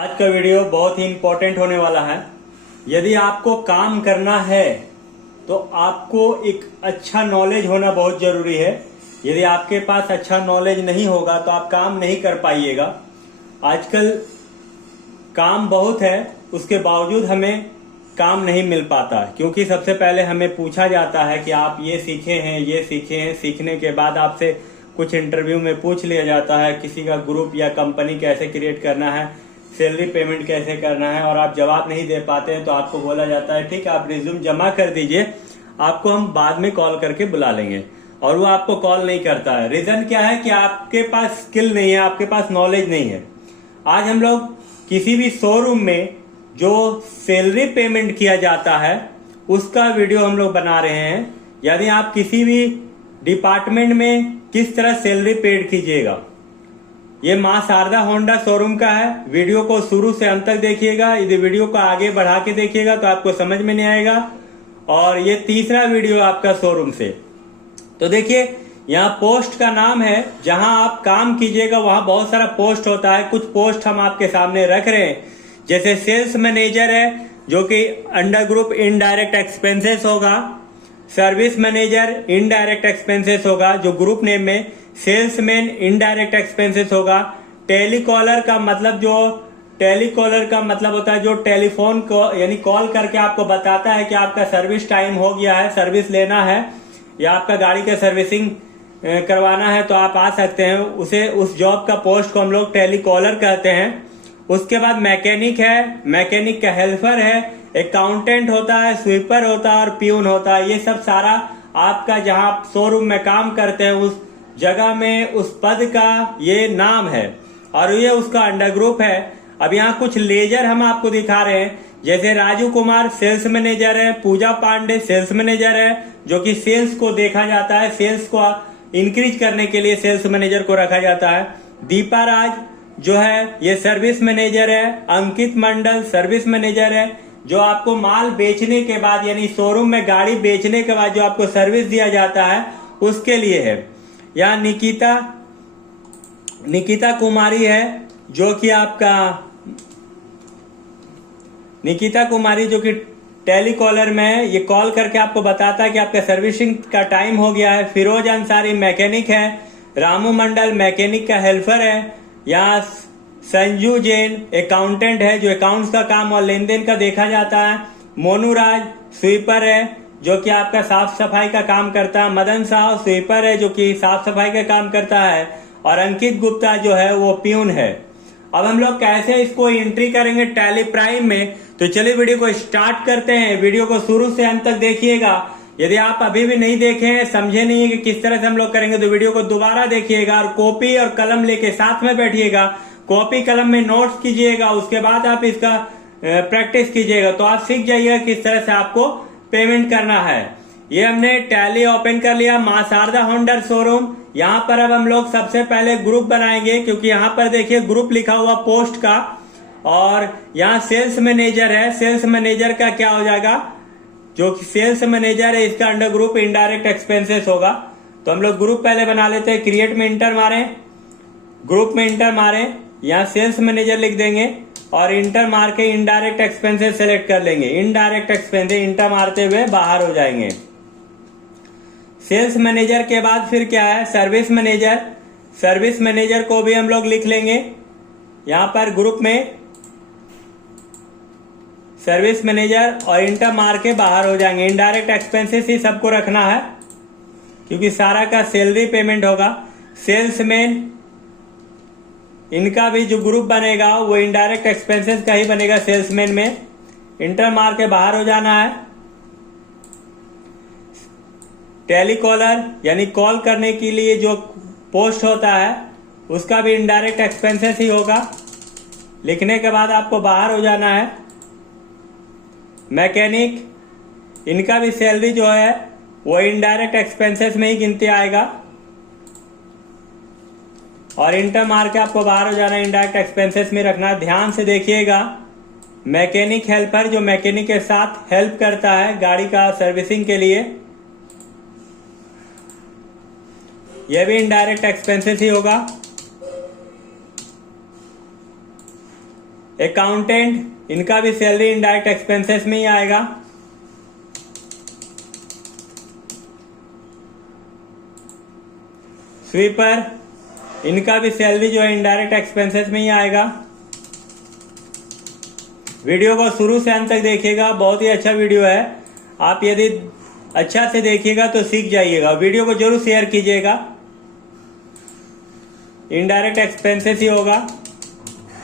आज का वीडियो बहुत ही इम्पोर्टेंट होने वाला है। यदि आपको काम करना है तो आपको एक अच्छा नॉलेज होना बहुत जरूरी है। यदि आपके पास अच्छा नॉलेज नहीं होगा तो आप काम नहीं कर पाइएगा। आजकल काम बहुत है, उसके बावजूद हमें काम नहीं मिल पाता, क्योंकि सबसे पहले हमें पूछा जाता है कि आप ये सीखे हैं, ये सीखे हैं। सीखने के बाद आपसे कुछ इंटरव्यू में पूछ लिया जाता है किसी का ग्रुप या कंपनी कैसे क्रिएट करना है, सैलरी पेमेंट कैसे करना है, और आप जवाब नहीं दे पाते हैं तो आपको बोला जाता है ठीक है आप रिज्यूम जमा कर दीजिए, आपको हम बाद में कॉल करके बुला लेंगे। और वो आपको कॉल नहीं करता है। रीजन क्या है कि आपके पास स्किल नहीं है, आपके पास नॉलेज नहीं है। आज हम लोग किसी भी शोरूम में जो सैलरी पेमेंट किया जाता है उसका वीडियो हम लोग बना रहे हैं। यानी आप किसी भी डिपार्टमेंट में किस तरह सैलरी पेड कीजिएगा। ये मां शारदा होंडा शोरूम का है। वीडियो को शुरू से अंत तक देखिएगा। यदि वीडियो को आगे बढ़ा के देखिएगा तो आपको समझ में नहीं आएगा। और ये तीसरा वीडियो आपका शोरूम से। तो देखिए यहाँ पोस्ट का नाम है, जहां आप काम कीजिएगा वहां बहुत सारा पोस्ट होता है। कुछ पोस्ट हम आपके सामने रख रहे हैं, जैसे सेल्स मैनेजर है जो कि अंडर ग्रुप इनडायरेक्ट एक्सपेंसेस होगा। सर्विस मैनेजर इनडायरेक्ट एक्सपेंसेस होगा जो ग्रुप नेम में। सेल्समैन इनडायरेक्ट एक्सपेंसेस होगा। टेलीकॉलर का मतलब होता है जो टेलीफोन को यानी कॉल करके आपको बताता है कि आपका सर्विस टाइम हो गया है, सर्विस लेना है या आपका गाड़ी का सर्विसिंग करवाना है तो आप आ सकते हैं। उस जॉब का पोस्ट को हम लोग टेलीकॉलर कहते हैं। उसके बाद मैकेनिक है, मैकेनिक का हेल्पर है, अकाउंटेंट होता है, स्वीपर होता है और प्यून होता है। ये सब सारा आपका जहां आप शोरूम में काम करते हैं उस जगह में उस पद का ये नाम है और ये उसका अंडर ग्रुप है। अब यहाँ कुछ लेजर हम आपको दिखा रहे हैं, जैसे राजू कुमार सेल्स मैनेजर है, पूजा पांडे सेल्स मैनेजर है जो कि सेल्स को देखा जाता है, सेल्स को इंक्रीज करने के लिए सेल्स मैनेजर को रखा जाता है। दीपा राज जो है ये सर्विस मैनेजर है। अंकित मंडल सर्विस मैनेजर है जो आपको माल बेचने के बाद यानी शोरूम में गाड़ी बेचने के बाद जो आपको सर्विस दिया जाता है उसके लिए है। यहाँ निकिता कुमारी है जो कि निकिता कुमारी जो कि टेलीकॉलर में ये कॉल करके आपको बताता है कि आपका सर्विसिंग का टाइम हो गया है। फिरोज अंसारी मैकेनिक है। रामू मंडल मैकेनिक का हेल्पर है। यहाँ संजू जैन अकाउंटेंट है जो अकाउंट्स का काम और लेन देन का देखा जाता है। मोनू राज स्वीपर है जो कि आपका साफ सफाई का काम करता है। मदन साहु स्वीपर है जो कि साफ सफाई का काम करता है। और अंकित गुप्ता जो है वो प्यून है। अब हम लोग कैसे इसको एंट्री करेंगे टैली प्राइम में, तो चलिए वीडियो को स्टार्ट करते हैं। वीडियो को शुरू से अंत तक देखिएगा। यदि आप अभी भी नहीं देखे हैं, समझे नहीं है कि किस तरह से हम लोग करेंगे, तो वीडियो को दोबारा देखिएगा और कॉपी और कलम लेके साथ में बैठिएगा। कॉपी कलम में नोट्स कीजिएगा, उसके बाद आप इसका प्रैक्टिस कीजिएगा तो आप सीख जाइएगा किस तरह से आपको पेमेंट करना है। ये हमने टैली ओपन कर लिया, मां शारदा होंडा शोरूम। यहाँ पर अब हम लोग सबसे पहले ग्रुप बनाएंगे, क्योंकि यहाँ पर देखिए ग्रुप लिखा हुआ पोस्ट का। और यहाँ सेल्स मैनेजर है, सेल्स मैनेजर का क्या हो जाएगा, जो कि सेल्स मैनेजर है इसका अंडर ग्रुप इनडायरेक्ट एक्सपेंसेस होगा। तो हम लोग ग्रुप पहले बना लेते हैं। क्रिएट में इंटर मारे, ग्रुप में इंटर मारे, यहाँ सेल्स मैनेजर लिख देंगे और इंटर मार के इनडायरेक्ट एक्सपेंसेस सेलेक्ट कर लेंगे। इनडायरेक्ट एक्सपेंसेस इंटर मारते हुए बाहर हो जाएंगे। सेल्स मैनेजर के बाद फिर क्या है, सर्विस मैनेजर। सर्विस मैनेजर को भी हम लोग लिख लेंगे। यहां पर ग्रुप में सर्विस मैनेजर और इंटर मार के बाहर हो जाएंगे। इनडायरेक्ट एक्सपेंसेस ही सबको रखना है क्योंकि सारा का सैलरी पेमेंट होगा। सेल्समैन इनका भी जो ग्रुप बनेगा वो इनडायरेक्ट एक्सपेंसेस का ही बनेगा। सेल्समैन में इंटर मार के बाहर हो जाना है। टेलीकॉलर यानी कॉल करने के लिए जो पोस्ट होता है उसका भी इनडायरेक्ट एक्सपेंसेस ही होगा। लिखने के बाद आपको बाहर हो जाना है। मैकेनिक इनका भी सैलरी जो है वो इनडायरेक्ट एक्सपेंसेस में ही गिनती आएगा और इंटर मार के आपको बाहर हो जाना है। इनडायरेक्ट एक्सपेंसेस में रखना। ध्यान से देखिएगा। मैकेनिक हेल्पर जो मैकेनिक के साथ हेल्प करता है गाड़ी का सर्विसिंग के लिए, यह भी इनडायरेक्ट एक्सपेंसेस ही होगा। अकाउंटेंट, इनका भी सैलरी इनडायरेक्ट एक्सपेंसेस में ही आएगा। स्वीपर, इनका भी सैलरी जो है इनडायरेक्ट एक्सपेंसेस में ही आएगा। वीडियो को शुरू से अंत तक देखिएगा, बहुत ही अच्छा वीडियो है। आप यदि अच्छा से देखिएगा तो सीख जाइएगा। वीडियो को जरूर शेयर कीजिएगा। इनडायरेक्ट एक्सपेंसेस ही होगा।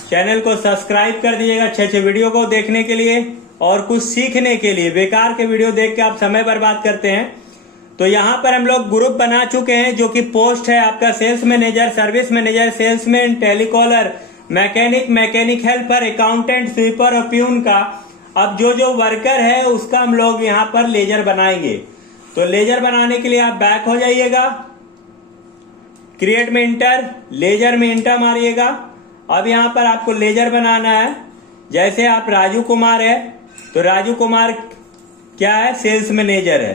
चैनल को सब्सक्राइब कर दीजिएगा अच्छे अच्छे वीडियो को देखने के लिए और कुछ सीखने के लिए। बेकार के वीडियो देख के आप समय बर्बाद करते हैं। तो यहाँ पर हम लोग ग्रुप बना चुके हैं, जो कि पोस्ट है आपका sales manager, service manager, salesman, telecaller, mechanic helper, accountant, sweeper और प्यून का। अब जो जो वर्कर है उसका हम लोग यहाँ पर लेजर बनाएंगे। तो लेजर बनाने के लिए आप बैक हो जाइएगा, क्रिएट में इंटर, लेजर में इंटर मारिएगा। अब यहाँ पर आपको लेजर बनाना है। जैसे आप राजू कुमार है तो राजू कुमार क्या है, सेल्स मैनेजर है।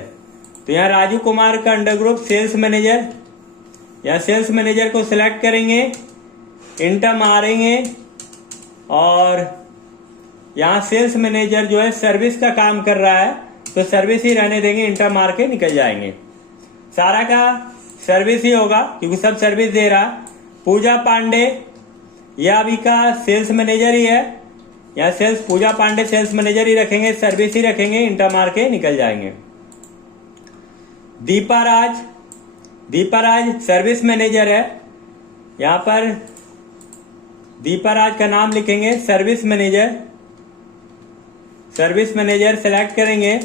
तो यहाँ राजू कुमार का अंडर ग्रुप सेल्स मैनेजर, यहाँ सेल्स मैनेजर को सिलेक्ट करेंगे, इंटर मारेंगे और यहाँ सेल्स मैनेजर जो है सर्विस का काम कर रहा है तो सर्विस ही रहने देंगे, इंटर मार के निकल जाएंगे। सारा का सर्विस ही होगा क्योंकि सब सर्विस दे रहा है। पूजा पांडे यह अभी का सेल्स मैनेजर ही है, यहाँ सेल्स पूजा पांडे सेल्स मैनेजर ही रखेंगे, सर्विस ही रखेंगे, इंटर मार के निकल जाएंगे। दीपा राज सर्विस मैनेजर है, यहाँ पर दीपा राज का नाम लिखेंगे, सर्विस मैनेजर सेलेक्ट करेंगे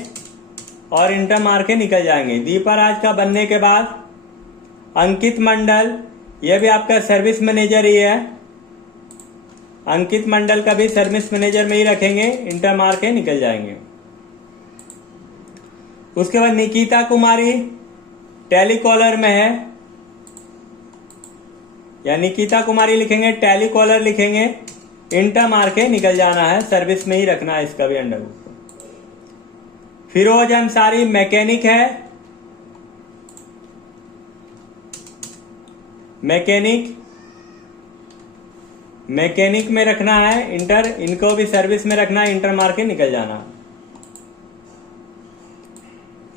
और इंटर मार के निकल जाएंगे। दीपा राज का बनने के बाद अंकित मंडल, यह भी आपका सर्विस मैनेजर ही है, अंकित मंडल का भी सर्विस मैनेजर में ही रखेंगे, इंटर मार के निकल जाएंगे। उसके बाद निकिता कुमारी टेलीकॉलर में है, या निकिता कुमारी लिखेंगे, टेलीकॉलर लिखेंगे, इंटर मार के निकल जाना है, सर्विस में ही रखना है इसका भी अंडर। फिरोज अंसारी मैकेनिक है, मैकेनिक में रखना है इंटर, इनको भी सर्विस में रखना है, इंटर मार के निकल जाना।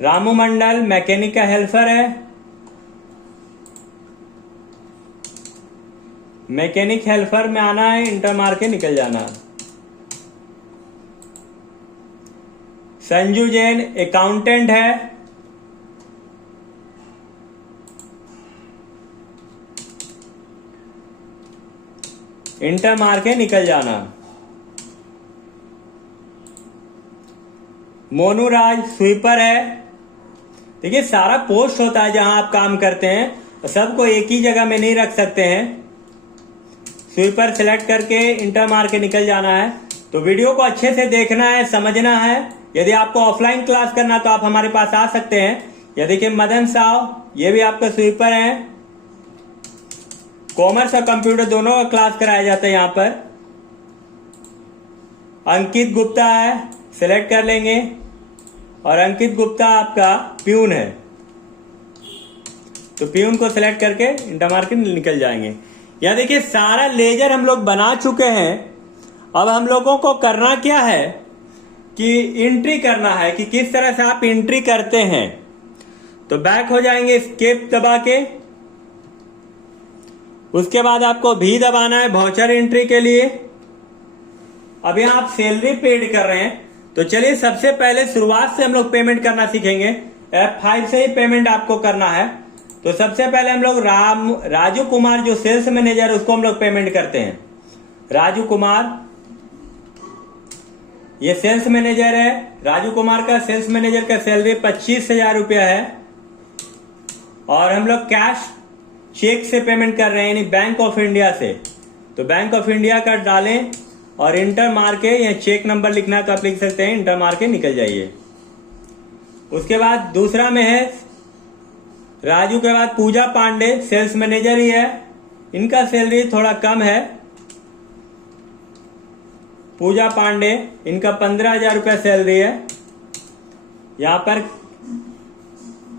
रामू मंडल मैकेनिक का हेल्पर है, मैकेनिक हेल्पर में आना है, इंटर मार के निकल जाना। संजू जैन अकाउंटेंट है, इंटर मार के निकल जाना। मोनू राज स्वीपर है। देखिए सारा पोस्ट होता है जहां आप काम करते हैं, सबको एक ही जगह में नहीं रख सकते हैं। स्वीपर सिलेक्ट करके इंटर मार के निकल जाना है। तो वीडियो को अच्छे से देखना है, समझना है। यदि आपको ऑफलाइन क्लास करना तो आप हमारे पास आ सकते हैं। यह देखिए मदन साव, ये भी आपका स्वीपर है। कॉमर्स और कंप्यूटर दोनों का क्लास कराया जाता है यहाँ पर। अंकित गुप्ता है, सिलेक्ट कर लेंगे और अंकित गुप्ता आपका प्यून है, तो प्यून को सिलेक्ट करके इंटर मार के निकल जाएंगे। यहाँ देखिए सारा लेजर हम लोग बना चुके हैं। अब हम लोगों को करना क्या है कि एंट्री करना है कि किस तरह से आप एंट्री करते हैं। तो बैक हो जाएंगे एस्केप दबा के। उसके बाद आपको भी दबाना है वाउचर एंट्री के लिए। अब यहाँ आप सैलरी पेड कर रहे हैं, तो चलिए सबसे पहले शुरुआत से हम लोग पेमेंट करना सीखेंगे। F5 से ही पेमेंट आपको करना है। तो सबसे पहले हम लोग राजू कुमार जो सेल्स मैनेजर है उसको हम लोग पेमेंट करते हैं। राजू कुमार ये सेल्स मैनेजर है। राजू कुमार का सेल्स मैनेजर का सैलरी 25,000 रुपया है और हम लोग कैश चेक से पेमेंट कर रहे हैं, यानी बैंक ऑफ इंडिया से। तो बैंक ऑफ इंडिया का डालें और इंटर मार के, या चेक नंबर लिखना है तो आप लिख सकते हैं, इंटर मार के निकल जाइए। उसके बाद दूसरा में है राजू के बाद पूजा पांडे सेल्स मैनेजर ही है, इनका सैलरी थोड़ा कम है। पूजा पांडे इनका 15,000 रुपया सैलरी है। यहां पर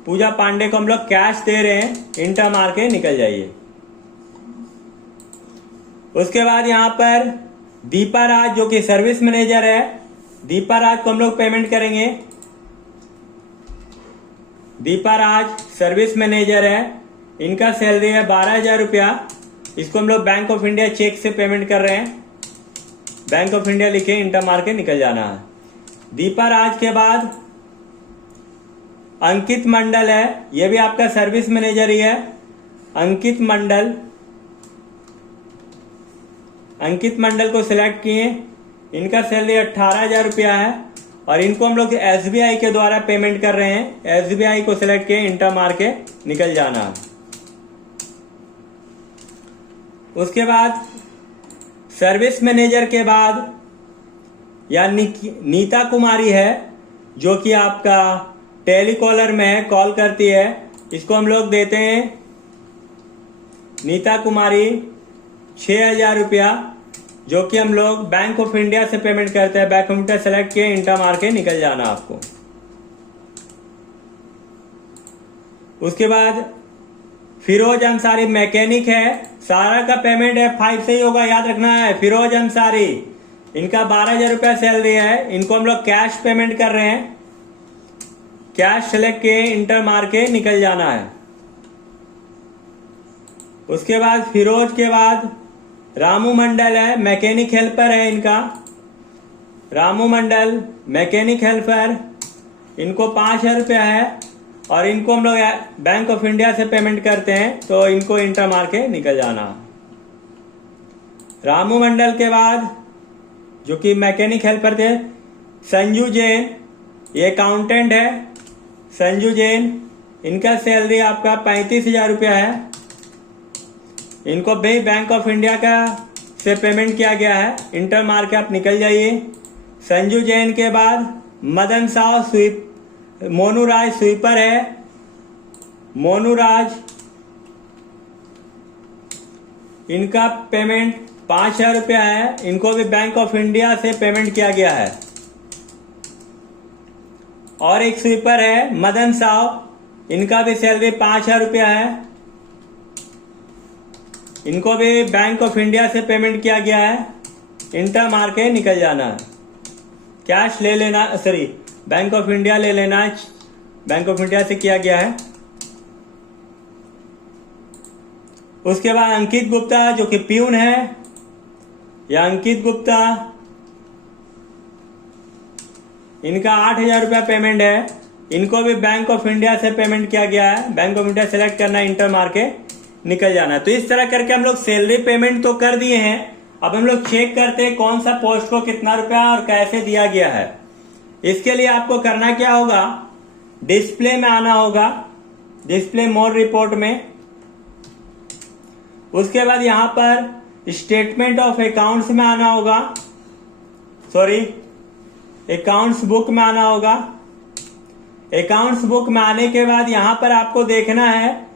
पूजा पांडे को हम लोग कैश दे रहे हैं, इंटर मार के निकल जाइए। उसके बाद यहां पर दीपा राज जो कि सर्विस मैनेजर है, दीपा राज को हम लोग पेमेंट करेंगे। दीपा राज सर्विस मैनेजर है, इनका सैलरी है 12,000 रुपया। इसको हम लोग बैंक ऑफ इंडिया चेक से पेमेंट कर रहे हैं। बैंक ऑफ इंडिया लिखे इंटर मार के निकल जाना है। दीपा राज के बाद अंकित मंडल है, यह भी आपका सर्विस मैनेजर ही है। अंकित मंडल को सिलेक्ट किए, इनका सैलरी 18,000 रुपया है और इनको हम लोग SBI के द्वारा पेमेंट कर रहे हैं। SBI को सिलेक्ट किए, इंटर मार के निकल जाना है। उसके बाद सर्विस मैनेजर के बाद या नीता कुमारी है, जो कि आपका टेलीकॉलर में है, कॉल करती है। इसको हम लोग देते हैं नीता कुमारी 6,000 रुपया, जो कि हम लोग बैंक ऑफ इंडिया से पेमेंट करते हैं। बैंक ऑफ इंडिया सेलेक्ट किए, इंटर मार के निकल जाना आपको। उसके बाद फिरोज अंसारी मैकेनिक है, सारा का पेमेंट F5 से ही होगा, याद रखना है। फिरोज अंसारी, इनका 12,000 रुपया सैलरी है। इनको हम लोग कैश पेमेंट कर रहे हैं। कैश सेलेक्ट किए, इंटर मार के निकल जाना है। उसके बाद फिरोज के बाद रामू मंडल है, मैकेनिक हेल्पर है इनका। रामू मंडल मैकेनिक हेल्पर, इनको 5,000 रुपया है और इनको हम लोग बैंक ऑफ इंडिया से पेमेंट करते हैं, तो इनको इंटर मार के निकल जाना। रामू मंडल के बाद जो कि मैकेनिक हेल्पर थे, संजू जैन, ये अकाउंटेंट है। संजू जैन, इनका सैलरी आपका 35,000 रुपया है। इनको भी बैंक ऑफ इंडिया का से पेमेंट किया गया है। इंटर मार के आप निकल जाइए। संजू जैन के बाद मदन साव मोनू राज स्वीपर है। मोनू राज, इनका पेमेंट 5,000 रुपया है। इनको भी बैंक ऑफ इंडिया से पेमेंट किया गया है। और एक स्वीपर है मदन साव, इनका भी सैलरी 5,000 रुपया है। इनको भी बैंक ऑफ इंडिया से पेमेंट किया गया है। इंटर मार के निकल जाना है। कैश ले लेना, सॉरी बैंक ऑफ इंडिया ले लेना, बैंक ऑफ इंडिया से किया गया है। उसके बाद अंकित गुप्ता जो कि प्यून है, या अंकित गुप्ता, इनका 8,000 रुपया पेमेंट है। इनको भी बैंक ऑफ इंडिया से पेमेंट किया गया है। बैंक ऑफ इंडिया सेलेक्ट करना, इंटर मार के निकल जाना। तो इस तरह करके हम लोग सैलरी पेमेंट तो कर दिए हैं। अब हम लोग चेक करते हैं कौन सा पोस्ट को कितना रुपया और कैसे दिया गया है। इसके लिए आपको करना क्या होगा, डिस्प्ले में आना होगा, डिस्प्ले मोर रिपोर्ट में। उसके बाद यहां पर स्टेटमेंट ऑफ अकाउंट्स में आना होगा, सॉरी अकाउंट्स बुक में आना होगा। अकाउंट्स बुक में आने के बाद यहां पर आपको देखना है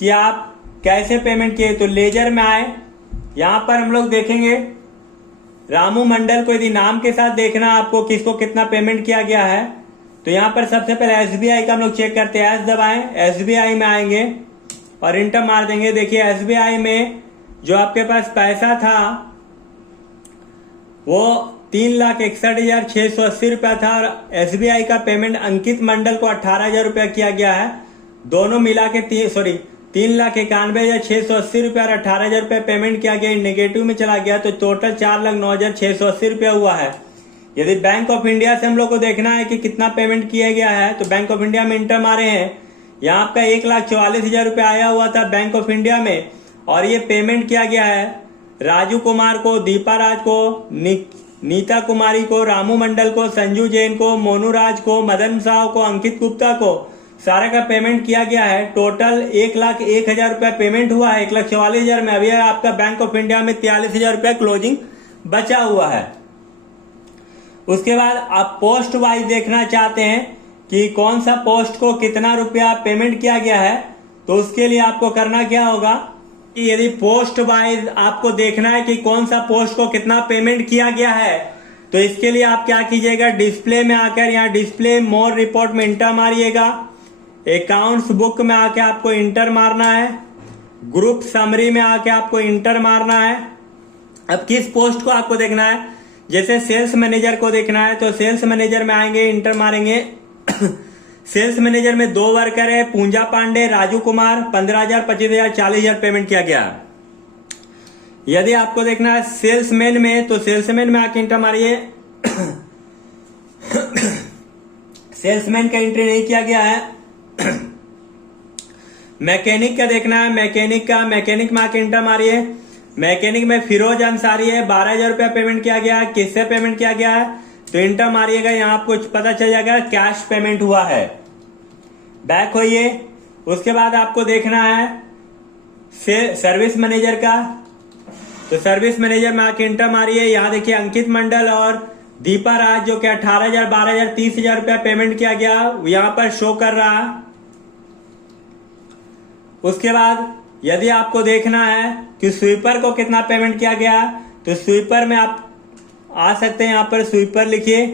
कि आप कैसे पेमेंट किए। तो लेजर में आए, यहां पर हम लोग देखेंगे रामू मंडल को, यदि नाम के साथ देखना आपको किसको कितना पेमेंट किया गया है, तो यहां पर सबसे पहले SBI का हम लोग चेक करते हैं। एस दबाएं, SBI में आएंगे और इंटर मार देंगे। देखिए SBI में जो आपके पास पैसा था वो 3,61,680 रुपया था और SBI का पेमेंट अंकित मंडल को 18,000 रुपया किया गया है। दोनों मिला के 3,91,680 रुपया और 18,000 रुपया पेमेंट किया गया, नेगेटिव में चला गया, तो टोटल 4,09,680 रुपया हुआ है। यदि बैंक ऑफ इंडिया से हम लोग को देखना है कि कितना पेमेंट किया गया है, तो बैंक ऑफ इंडिया में इंटर मारे हैं। यहाँ आपका 1,44,000 रुपया आया हुआ था बैंक ऑफ इंडिया में और ये पेमेंट किया गया है राजू कुमार को, दीपा राज को, नीता कुमारी को, रामू मंडल को, संजू जैन को, मोनू राज को, मदन साव को, अंकित गुप्ता को, सारा का पेमेंट किया गया है। टोटल 1,01,000 रुपया पेमेंट हुआ है 1,44,000 में। अभी आपका बैंक ऑफ इंडिया में 43,000 रुपया क्लोजिंग बचा हुआ है। उसके बाद आप पोस्ट वाइज देखना चाहते हैं कि कौन सा पोस्ट को कितना रुपया पेमेंट किया गया है, तो उसके लिए आपको करना क्या होगा कि यदि पोस्ट वाइज आपको देखना है कि कौन सा पोस्ट को कितना पेमेंट किया गया है, तो इसके लिए आप क्या कीजिएगा, डिस्प्ले में आकर यहाँ डिस्प्ले मोर रिपोर्ट में इंटर मारिएगा। अकाउंट्स बुक में आके आपको इंटर मारना है। ग्रुप समरी में आके आपको इंटर मारना है। अब किस पोस्ट को आपको देखना है, जैसे सेल्स मैनेजर को देखना है तो सेल्स मैनेजर में आएंगे, इंटर मारेंगे। सेल्स मैनेजर में 2 वर्कर है, पूंजा पांडे, राजू कुमार, 15,000, 25,000, 40,000 पेमेंट किया गया। यदि आपको देखना है सेल्समैन में तो सेल्समैन में आके इंटर मारिए। सेल्समैन का एंट्री नहीं किया गया है। मैकेनिक का देखना है, मैकेनिक में आके इंटर मारिए। मैकेनिक में फिरोज अंसारी है, 12,000 रुपया पेमेंट किया गया। किससे पेमेंट किया गया है तो इंटर मारिएगा, यहाँ आपको पता चल जाएगा कैश पेमेंट हुआ है। बैक होइए। उसके बाद आपको देखना है सर्विस मैनेजर का, तो सर्विस मैनेजर में आके इंटर मारिए। यहाँ देखिए अंकित मंडल और दीपा राज जो कि 18,000, 12,000, 30,000 रुपया पेमेंट किया गया, यहाँ पर शो कर रहा। उसके बाद यदि आपको देखना है कि स्वीपर को कितना पेमेंट किया गया तो स्वीपर में आप आ सकते हैं, यहां पर स्वीपर लिखिए।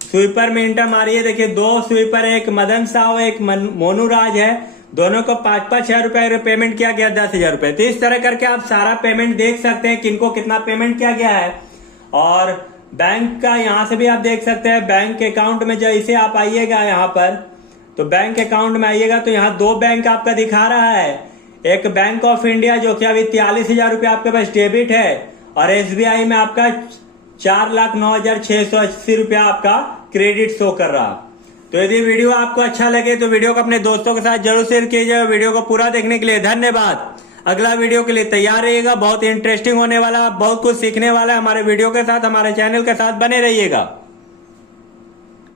स्वीपर में इंटर मारिए। देखिए 2 स्वीपर है, एक मदन साहु एक मोनू राज है, दोनों को 5-5 रुपए पेमेंट किया गया, 10,000 रुपए। तो इस तरह करके आप सारा पेमेंट देख सकते हैं किनको कितना पेमेंट किया गया है। और बैंक का यहां से भी आप देख सकते हैं, बैंक अकाउंट में जैसे आप आइएगा यहाँ पर तो बैंक अकाउंट में आइएगा तो यहाँ 2 बैंक आपका दिखा रहा है। एक बैंक ऑफ इंडिया जो कि अभी 43,000 रुपया आपके पास डेबिट है और SBI में आपका 4,09,680 रुपया आपका क्रेडिट शो कर रहा। तो यदि वीडियो आपको अच्छा लगे तो वीडियो को अपने दोस्तों के साथ जरूर शेयर कीजिए। वीडियो को पूरा देखने के लिए धन्यवाद। अगला वीडियो के लिए तैयार रहिएगा, बहुत इंटरेस्टिंग होने वाला, बहुत कुछ सीखने वाला है। हमारे वीडियो के साथ, हमारे चैनल के साथ बने रहिएगा।